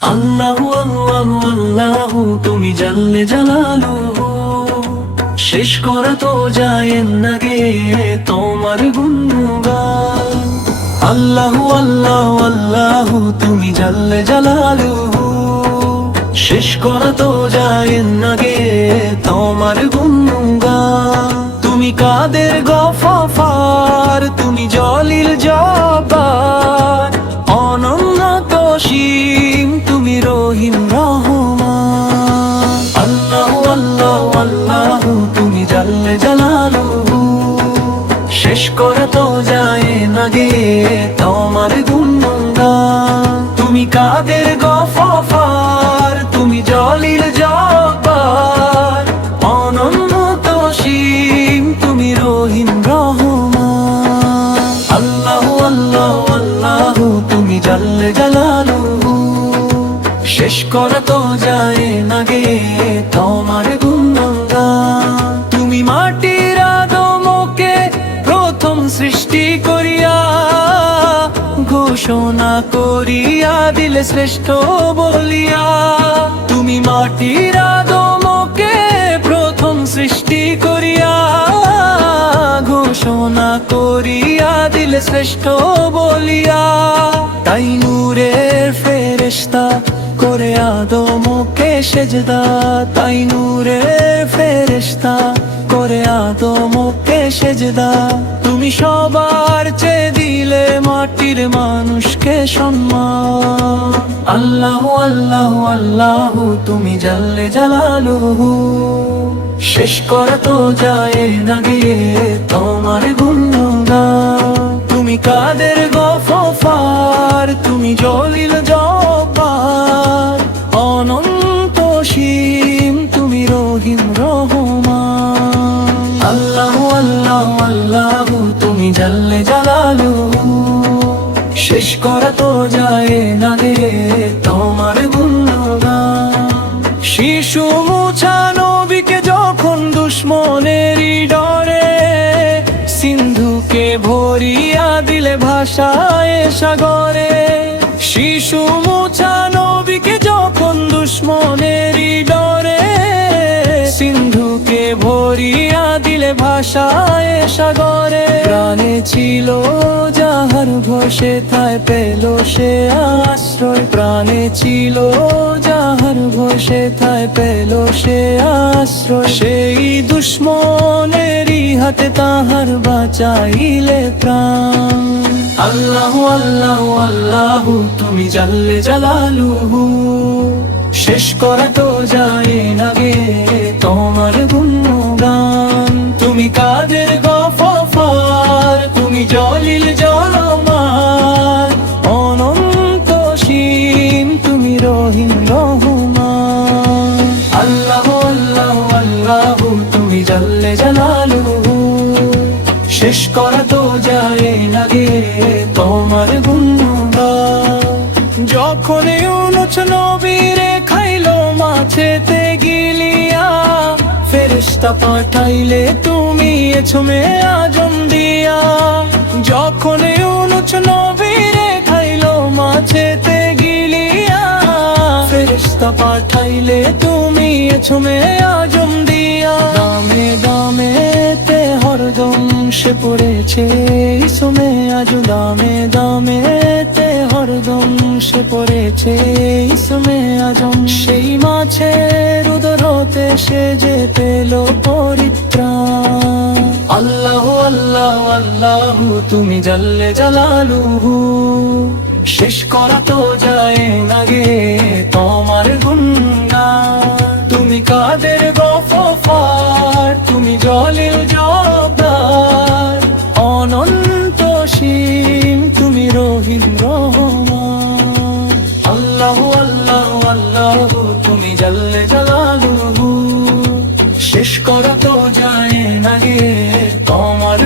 আল্লাহু আল্লাহু আল্লাহু তুমি জাল্লে জালালুহু, শেষ করা তো যায় না গে তোমার গুণগান। আল্লাহু আল্লাহু আল্লাহু তুমি জাল্লে জালালুহু, শেষ করা তো যায় না গে তোমার গুণগান। তুমি কাদের গফফার, তুমি জলিল জব্বার, অনন্ত সীম তুমি রহিম রহমান। আল্লাহু আল্লাহু আল্লাহু তুমি জাল্লে জালালুহু, শেষ করা তো যায় না গে তোমার গুণগান। তুমি কাদের গফফার, তুমি জলিল জব্বার, অনন্ত সীম তুমি রহিম রহমান। আল্লাহু আল্লাহু আল্লাহু তুমি জাল্লে জালালুহু, শেষ করা তো যায় না গে তোমার গুণগান। তুমি মাটির আদমকে প্রথম সৃষ্টি করিয়া, ঘোষণা করিয়া দিলে শ্রেষ্ঠ বলিয়া। তুমি মাটির আদমকে প্রথম সৃষ্টি করিয়া, ঘোষণা করিয়া দিলে শ্রেষ্ঠ বলিয়া। তাই নূরের ফেরেশতা করে আদমকে সেজদা, তাই নূরের ফেরেশতা করে আদমকে সেজদা। তুমি সবার চেয়ে দিলে মাটির মানুষকে সম্মান। আল্লাহু আল্লাহু আল্লাহু তুমি জাল্লে জালালুহু, শেষ করা তো যায় না গে তোমার গুণগান। তুমি কাদের গফফার, তুমি জলিল জব্বার, অনন্ত সীম তুমি রহিম রহমান। আল্লাহু আল্লাহু আল্লাহু তুমি জাল্লে জালালুহু, শেষ করা তো যায় না গে তোমার গুণগান। শিশু মুছা নবীকে যখন দুশ্মনেরই ডরে, সিন্ধুকে ভরিয়া দিলে ভাষায় সাগরে। শিশু মুছা নবীকে যখন দুশ্মনেরই ডরে, সিন্ধুকে ভরিয়া দিলে ভাষায় সাগরে। প্রাণে ছিল যাহার ভসে থায় পেল সে আশ্রয়, প্রাণে ছিল যাহার ভসে থায় পেল সে আশ্রয়। সেই দুশ্মনেরই হাতে তাহার বাঁচাইলে প্রাণ। আল্লাহু আল্লাহু আল্লাহু তুমি জাল্লে জালালুহু, শেষ করা তো যায় না গে তোমার গুণগান। তুমি কাদের গফফার, তুমি জলিল জব্বার, অনন্ত সীম তুমি রহিম রহমান। আল্লাহু আল্লাহু আল্লাহু তুমি জাল্লে জালালুহু, শেষ করা তো যায় না গে তোমার গুণগান। যখন ইউনুস নবীরে খাইলো মাছেতে গিলিয়া, ফেরেশতা পাঠাইলে তুমি এছমে আজম দিয়া। যখন ইউনুস নবীরে খাইলো মাছেতে গিলিয়া, ফেরেশতা পাঠাইলে তুমি এছমে আজম দিয়া। দামে দামে তে হরদম সে পড়েছে ইসমে আজম, দামে দামে তে হরদম সে পড়েছে ইসমে আজম। সেই মাছের উদরতে সে যে পেল পরিত্রাণ। আল্লাহু আল্লাহু আল্লাহু তুমি জাল্লে জালালুহু, শেষ করা তো যায় না গে তোমার গুণগান। তুমি কাদের গফফার, তুমি জলিল জব্বার, অনন্ত সীম তুমি রহিম রহমান। আল্লাহু আল্লাহু আল্লাহু তুমি জাল্লে জালালুহু, শেষ করা তো যায় না গে তোমার